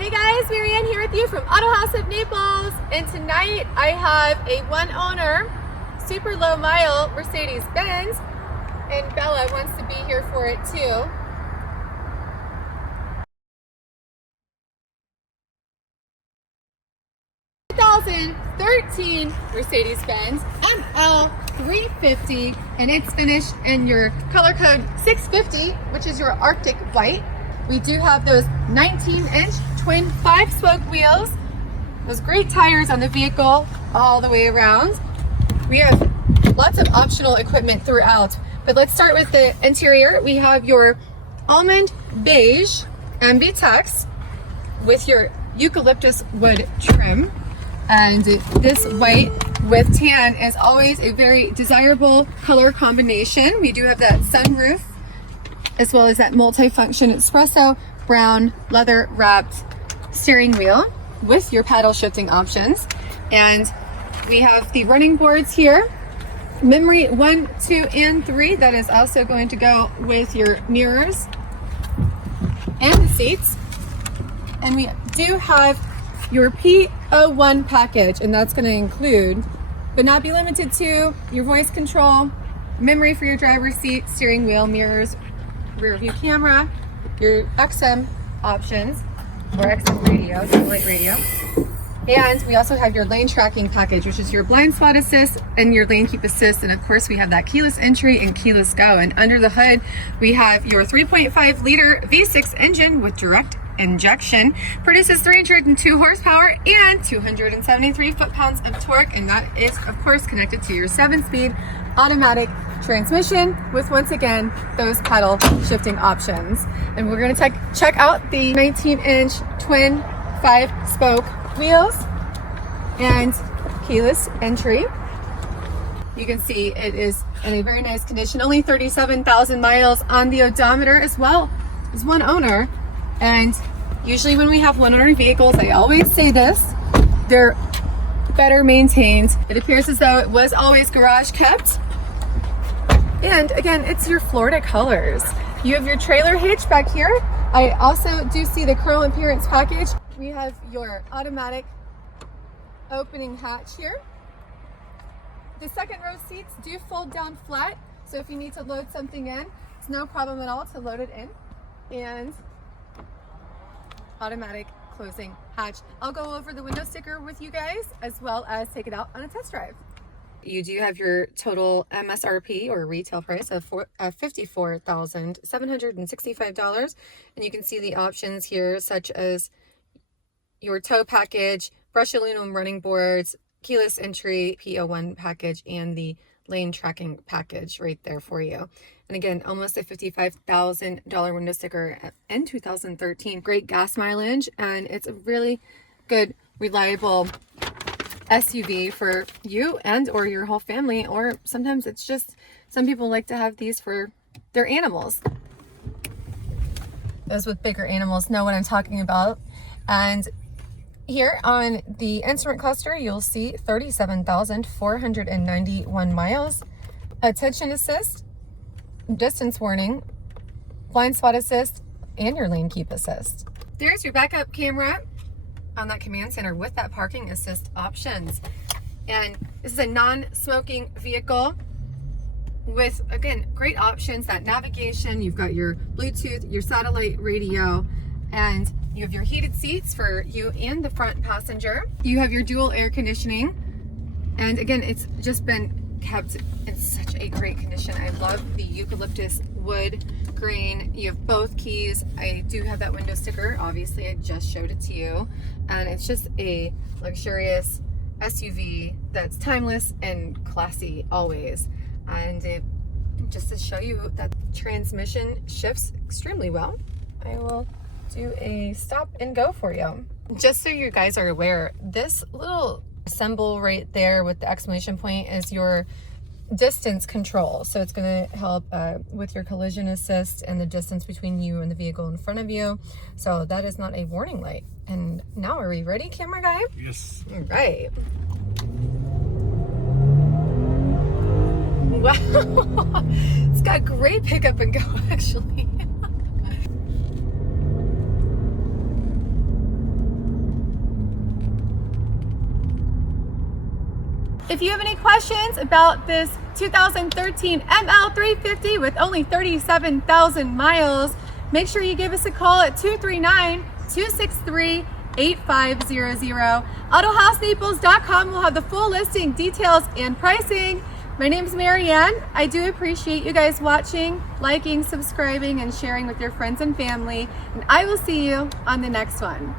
Hey guys, Marianne here with you from Autohaus of Naples, and tonight I have a one owner, super low mile Mercedes Benz, and Bella wants to be here for it too. '13 Mercedes Benz ML350, and it's finished in your color code 650, which is your Arctic white. We do have those 19-inch twin 5-spoke wheels, those great tires on the vehicle all the way around. We have lots of optional equipment throughout, but let's start with the interior. We have your Almond beige ambitux with your eucalyptus wood trim, and this white with tan is always a very desirable color combination. We do have that sunroof, as well as that multi-function espresso brown leather wrapped steering wheel with your paddle shifting options. And we have the running boards here, memory 1, 2, and 3. That is also going to go with your mirrors and the seats. And we do have your P01 package, and that's going to include, but not be limited to, your voice control, memory for your driver's seat, steering wheel, mirrors, rear view camera, your XM options, or XM radio, satellite radio. And we also have your lane tracking package, which is your blind spot assist and your lane keep assist. And of course we have that keyless entry and keyless go. And under the hood, we have your 3.5 liter V6 engine with direct injection, produces 302 horsepower and 273 foot-pounds of torque. And that is of course connected to your 7-speed automatic transmission with, once again, those paddle shifting options. And we're going to check out the 19-inch twin 5-spoke wheels and keyless entry. You can see it is in a very nice condition, only 37,000 miles on the odometer, as well as one owner. And usually when we have one owner vehicles, I always say this, they're better maintained. It appears as though it was always garage kept. And again, it's your Florida colors. You have your trailer hitch back here. I also do see the chrome appearance package. We have your automatic opening hatch here. The second row seats do fold down flat, so if you need to load something in, it's no problem at all to load it in. And automatic closing hatch. I'll go over the window sticker with you guys, as well as take it out on a test drive. You do have your total MSRP or retail price of $54,765. And you can see the options here, such as your tow package, brushed aluminum running boards, keyless entry, P01 package, and the lane tracking package right there for you. And again, almost a $55,000 window sticker in 2013. Great gas mileage, and it's a really good, reliable SUV for you and or your whole family, or sometimes it's just, some people like to have these for their animals. Those with bigger animals know what I'm talking about. And here on the instrument cluster, you'll see 37,491 miles, attention assist, distance warning, blind spot assist, and your lane keep assist. There's your backup camera on that command center with that parking assist options. And this is a non-smoking vehicle with, again, great options, that navigation. You've got your Bluetooth, your satellite radio, and you have your heated seats for you and the front passenger. You have your dual air conditioning. And again, it's just been kept in such a great condition. I love the eucalyptus wood grain. You have both keys. I do have that window sticker. Obviously, I just showed it to you. And it's just a luxurious SUV that's timeless and classy always. And just to show you that transmission shifts extremely well, I will do a stop and go for you. Just so you guys are aware, this little symbol right there with the exclamation point is your distance control. So it's going to help with your collision assist and the distance between you and the vehicle in front of you. So that is not a warning light. And now, are we ready, camera guy? Yes. All right. Wow. It's got great pickup and go, actually. If you have any questions about this 2013 ML350 with only 37,000 miles, make sure you give us a call at 239-263-8500. AutohausNaples.com will have the full listing, details, and pricing. My name is Marianne. I do appreciate you guys watching, liking, subscribing, and sharing with your friends and family. And I will see you on the next one.